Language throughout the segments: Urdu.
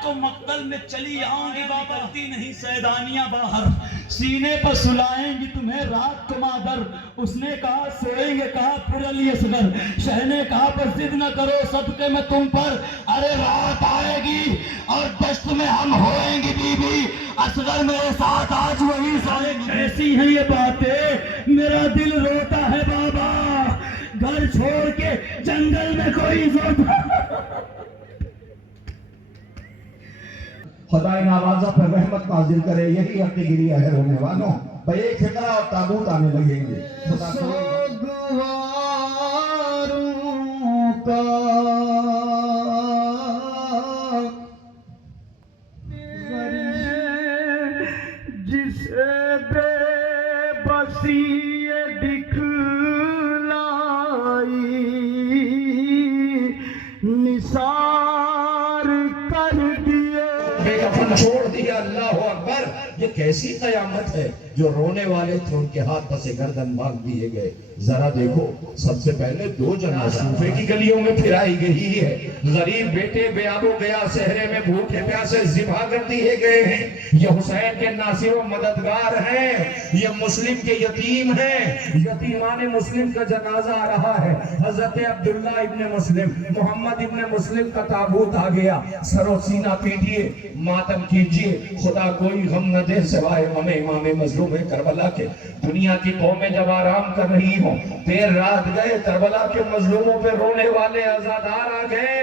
رات کو مقتل میں چلی آؤں گی بابلتی نہیں سیدانیاں باہر، سینے پر سلائیں گی تمہیں رات کو مادر۔ اس نے کہا سوئیں گے، کہا پھر علی اصغر، شہ نے کہا پر ضد نہ کرو صدقے میں تم پر، ارے رات آئے گی اور دشت میں ہم ہوئیں گی بی بی اصغر میرے ساتھ آج وہی سارے۔ کیسی ہیں یہ باتیں، میرا دل روتا ہے بابا، گھر چھوڑ کے جنگل میں کوئی زوتا۔ خدا ان آوازوں پر رحمت نازل کرے، یہی عقی گری ہے رونے والوں، بھئی ایک فکرہ اور تابوت آنے لگیں گے۔ سوگواروں کا جسے بے بسی نثار کر دیے، بے کفن چھوڑ دیا، اللہ اکبر۔ یہ کیسی قیامت ہے، جو رونے والے تھے ان کے ہاتھ پس گردن باندھ دیے گئے۔ ذرا دیکھو، سب سے پہلے دو جنازہ کوفے کی گلیوں میں پھرائی گئی ہے، غریب بیٹے بے آب و گیا صحرے میں بھوکے پیاسے ذبح کر دیے گئے ہیں۔ یہ حسین کے ناصر و مددگار ہیں، یہ مسلم کے یتیم ہیں، یتیمان مسلم کا جنازہ آ رہا ہے۔ حضرت عبداللہ ابن مسلم، محمد ابن مسلم کا تابوت آ گیا، سر و سینہ پیٹیے، ماتم کیجئے، خدا کوئی غم نہ دے سوائے غم امام مظلوم کربلا کے۔ دنیا کی قومیں جب آرام کر رہی ہوں، دیر رات گئے کربلا کے مظلوموں پہ رونے والے عزادار آ گئے۔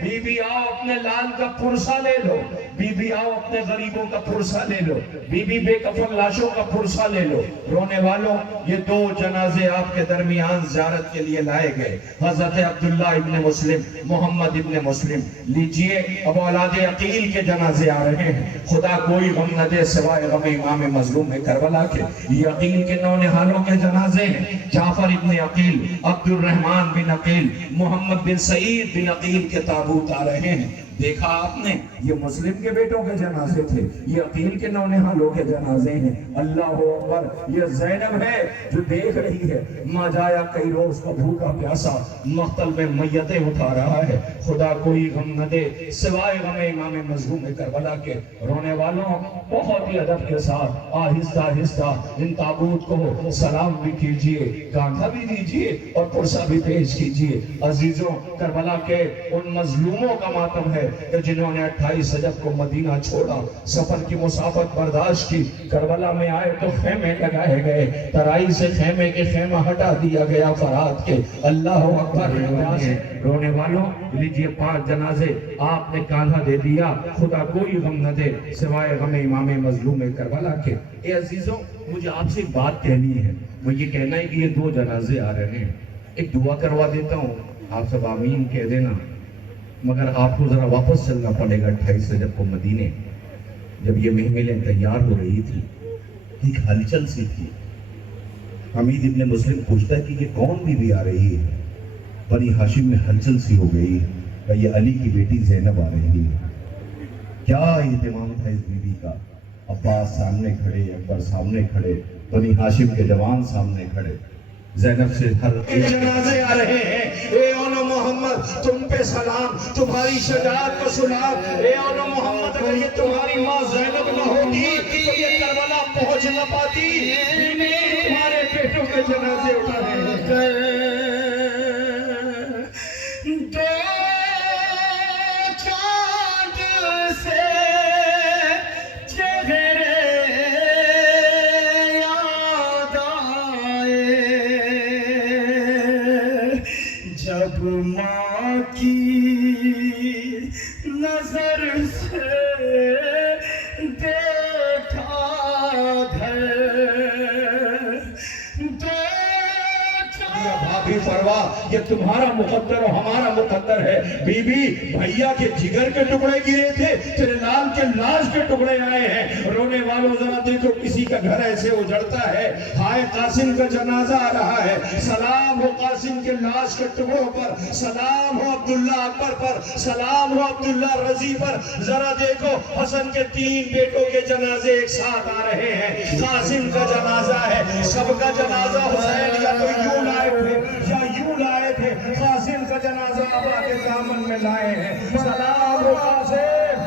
بی بی آؤ اپنے لال کا پرسہ لے لو، بی بی آؤ اپنے غریبوں کا پرسہ لے لو، بی بی بے کفن لاشوں کا پرسہ لے لو۔ رونے والوں، یہ دو جنازے آپ کے درمیان زیارت کے لیے لائے گئے، حضرت عبداللہ ابن مسلم، محمد ابن مسلم۔ لیجئے، اب اولاد عقیل کے جنازے آ رہے ہیں، خدا کوئی غم نہ دے سوائے غم امام مظلوم کربلا کے۔ یہ عقیل کے نونہالوں کے جنازے ہیں، جعفر ابن عقیل، عبد الرحمن بن عقیل، محمد بن سعید بن عقیل کے تابوت آ رہے ہیں۔ دیکھا آپ نے، یہ مسلم کے بیٹوں کے جنازے تھے، یہ عقیل کے نونہالوں کے جنازے ہیں۔ اللہ اکبر، یہ زینب ہے جو دیکھ رہی ہے، ماں جایا کئی روز کا بھوکا پیاسا مقتل میں میتیں اٹھا رہا ہے، خدا کوئی غم نہ دے سوائے غم امام مظلوم کربلا کے۔ رونے والوں، بہت ہی ادب کے ساتھ آہستہ آہستہ ان تابوت کو سلام بھی کیجئے، کانٹھا بھی دیجئے اور پرسہ بھی پیش کیجئے۔ عزیزوں، کربلا کے ان مظلوموں کا ماتم ہے کہ جنہوں نے 28 رجب کو مدینہ چھوڑا، سفر کی مسافت برداشت کی، کربلا میں آئے تو خیمے لگائے گئے، ترائی سے خیمے کے خیمہ ہٹا دیا گیا فرات کے۔ اللہ اکبر۔ رونے والوں، لیجئے 5 جنازے آپ نے کاندھا دے دیا، خدا کوئی غم نہ دے سوائے غم امام مظلوم کربلا کے۔ اے عزیزوں، مجھے آپ سے ایک بات کہنی ہے، وہ یہ کہنا ہے کہ یہ 2 جنازے آ رہے ہیں، ایک دعا کروا دیتا ہوں، آپ سب آمین کہہ دینا، مگر آپ کو ذرا واپس چلنا پڑے گا 28 رجب کو مدینے۔ جب یہ محملیں تیار ہو رہی تھی، ایک ہلچل سی تھی، حمید ابن مسلم پوچھتا ہے کہ یہ کون بی بی آ رہی ہے؟ بنی ہاشم میں ہلچل سی ہو گئی کہ یہ علی کی بیٹی زینب آ رہی ہے۔ کیا اہتمام تھا اس بی بی کا، عباس سامنے کھڑے، اکبر سامنے کھڑے، بنی ہاشم کے جوان سامنے کھڑے، زینب سے ہر جنازے آ رہے ہیں۔ اے اولو محمد، تم پہ سلام، تمہاری شجاعت کو سلام۔ اے اولو محمد، اگر یہ تمہاری ماں زینب نہ ہوتی تو یہ کربلا پہنچ نہ پاتی۔ تمہارے بیٹوں کے جنازے اٹھا رہے ہیں۔ جب ماں کی نظر سے دیکھا گھر، بھابھی فروا، یہ تمہارا مقدر اور ہمارا مقدر ہے۔ بی بی، بھائیا کے جگر کے ٹکڑے گرے تھے، تیرے لال کے لاش کے ٹکڑے آئے ہیں۔ رونے والوں ذرا دیکھو، کسی کا گھر ایسے اجڑتا ہے، ہائے قاسم کا جنازہ آ رہا ہے، سلام ہو قاسم کے لاش کے ٹکڑوں پر، سلام ہو عبداللہ اکبر پر، سلام ہو عبداللہ رضی پر۔ ذرا دیکھو، حسن کے 3 بیٹوں کے جنازے ایک ساتھ آ رہے ہیں، قاسم کا جنازہ ہے، سب کا جنازہ حسین یا تو یوں لائے تھے یا یوں لائے تھے، قاسم کا جنازہ آبا کے دامن میں لائے ہیں۔ سلام ہو قاسم،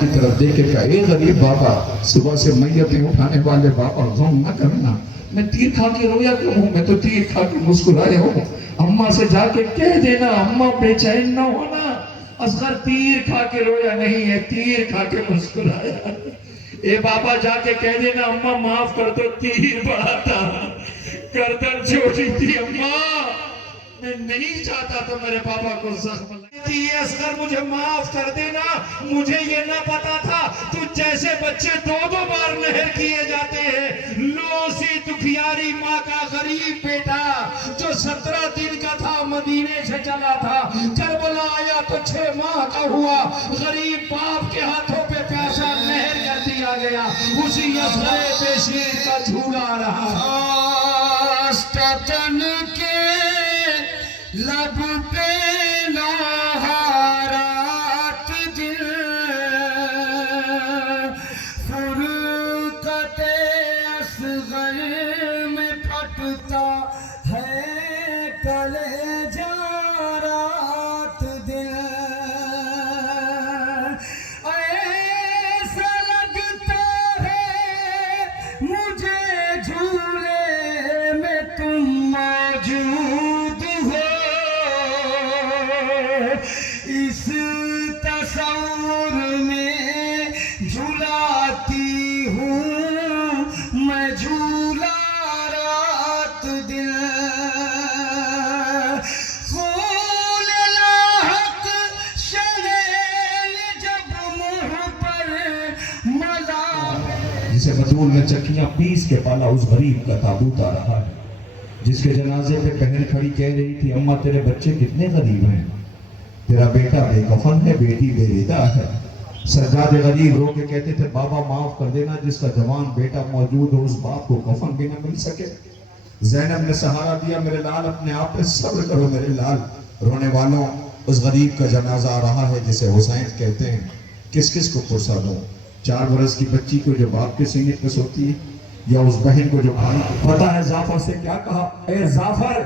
کی طرف دیکھے کہا اے غریب بابا صبح سے میتیں اٹھانے والے بابا غم نہ کرنا، میں تیر کھا کے رویا کیوں ہوں؟ میں تو تیر کھا کے مسکرایا ہوں۔ اماں سے جا کے کہہ دینا اماں بے چین نہ ہونا، اصغر تیر کھا کے رویا نہیں ہے، تیر کھا کے مسکرایا۔ اے بابا جا کے کہہ دینا اماں معاف کر دو، تیر بڑا تھا، گردن چھوٹی تھی اماں، میں نہیں چاہتا تو میرے بابا کو زخم لگتی ہے۔ اصغر مجھے معاف کر دینا، مجھے یہ نہ پتا تھا تو جیسے بچے دو بار نہر کیے جاتے ہیں، لو سی دکھیاری ماں کا غریب بیٹا جو 17 دن کا تھا مدینے سے چلا تھا، کربلا آیا تو 6 ماہ کا ہوا، غریب باپ کے ہاتھوں پہ پیاسا نہر کر دیا گیا، اسی اصغر بشیر کا جھولا رہا۔ آستن کے لب پہ نہارات دل، فرقت اصغر میں پھٹتا ہے کلیجہ رات دل، ایسا لگتا ہے مجھے جھولے میں تم موجود ہو، اس تصور میں جھلاتی ہوں میں جھولا رات دل، پھول لاحق شنیل جب منہ پر ملا، جسے بطول میں چکیاں پیس کے پالا اس غریب کا تابوت آ رہا ہے، جس کے جنازے پہ بہن کھڑی کہہ رہی تھی اماں تیرے بچے کتنے غریب ہیں، تیرا بیٹا بے کفن ہے، بیٹی بے ردا ہے۔ سجاد غریب رو کے کہتے تھے بابا معاف کر دینا، جس کا جوان بیٹا موجود ہو اس باپ کو کفن بھی نہ مل سکے۔ زینب نے سہارا دیا میرے لال اپنے آپ پہ صبر کرو میرے لال، رونے والوں اس غریب کا جنازہ آ رہا ہے جسے حسین کہتے ہیں، کس کس کو پرسا دوں، 4 برس کی بچی کو جو باپ کے سینے پہ سوتی ہے، یا اس بہن کو جو بھائی پتا ہے زعفر سے کیا کہا، اے زعفر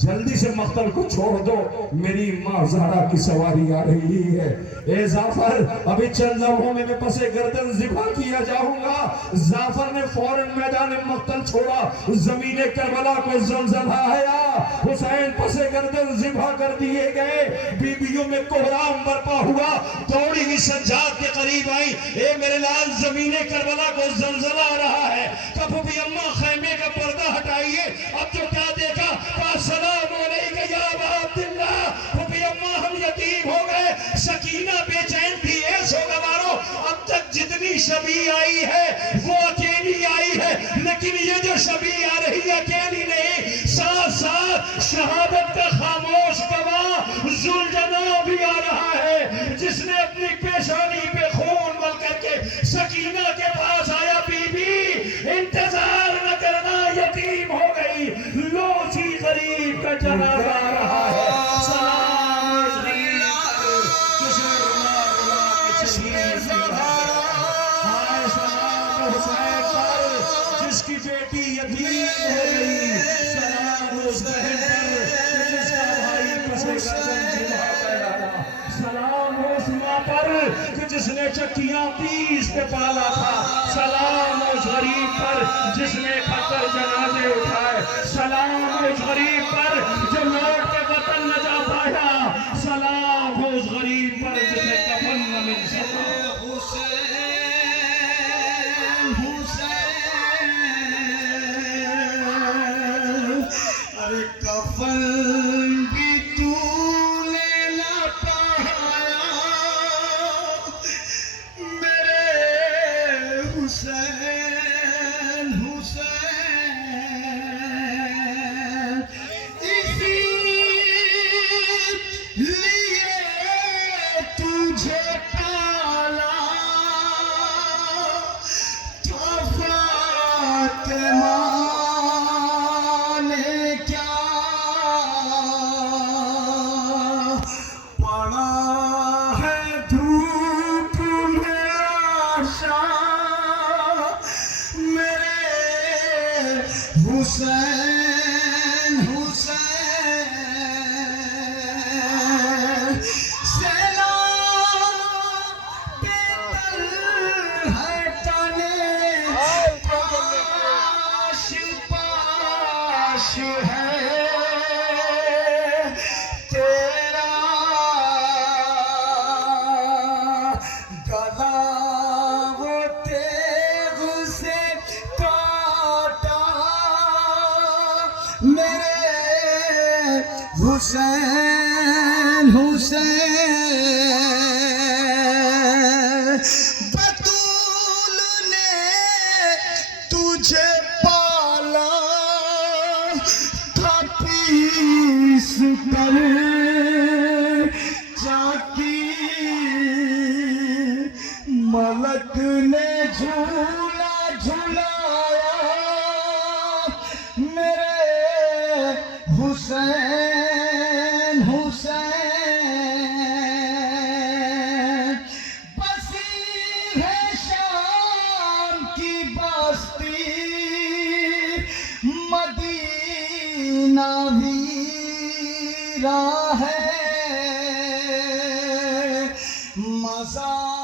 جلدی سے مقتل کو چھوڑ دو، میری ماں زہرا کی سواری آ رہی ہے، اے زعفر ابھی چند لمحوں میں پس گردن ذبح کیا جاؤں گا۔ زعفر نے فوراً میدان مقتل چھوڑا، زمین کربلا کو زلزلہ آیا، حسین پس گردن ذبح کر دیے گئے، بیویوں میں کوہرام برپا ہوا، دوڑی ہوئی سجاد کے قریب آئی، اے میرے لال زمین کربلا کو زلزلہ آ رہا ہے، کبھی بھی اماں خیمے کا پردہ ہٹائیے، اب جو کیا دیکھا، السلام علیکہ یا ابا عبداللہ، کبھی اماں ہم یتیم ہو گئے، سکینہ بے چین تھی، اے سوگوارو اب تک جتنی شبی آئی ہے وہ اکیلی آئی ہے، لیکن یہ جو شبی آ رہی ہے اکیلی نہیں، ساتھ ساتھ شہادت کا خاموش گواہ ذوالجناح بھی آ رہا ہے، جس نے اپنی پیشانی پہ خون مل کر کے سکینہ کے پاس آیا، بی بی انتظار نہ کرنا، یتیم ہو گئی، لو سی غریب کا جنازہ آ رہا ہے، سلام اس غریب پر جسے رلا رلا کے شہید کیا گیا، ہائے سلام حسین پر جس کی بیٹی یتیم ہو گئی، سلام اس بہن پر جس کا بھائی پسے گردن ذبح گیا، سلام اس ماں پر جس نے چکیاں پیس کے پالا تھا، سلام اس غریب پر جس نے کھٹر جنازے اٹھائے، سلام اس غریب پر جو لوٹ کے وطن نہ جا پایا، سلام اس غریب پر جسے کفن نہ مل سکا۔ ارے کفن بھی تو لے نہ پایا میرے حسین، حسین اسی لیے تجھے پالا تھا فاطمہ نے کیا پڑا ہے دھوپ میں آشا میرے حسین، حسین سیلاب پہ حسین حسین بطول نے تجھے پالا تھا پیس کر چاکی ملک نے جھولا جھلایا میرے حسین حسین بسی ہے شام کی بستی مدینہ ویرا ہے مزار